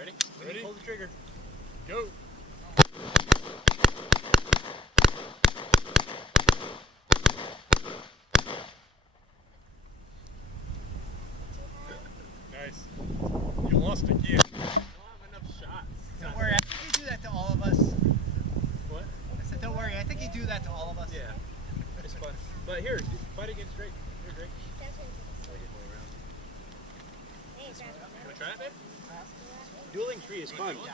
Ready? Ready? Hold the trigger. Go. Nice. You lost again. I don't have enough shots. Don't worry, I think you do that to all of us. What? I said, don't worry, I think you do that to all of us. Yeah. It's fun. But here, fight against Drake. Here, Drake. You want to try it, babe? Dueling tree is fun. Yeah.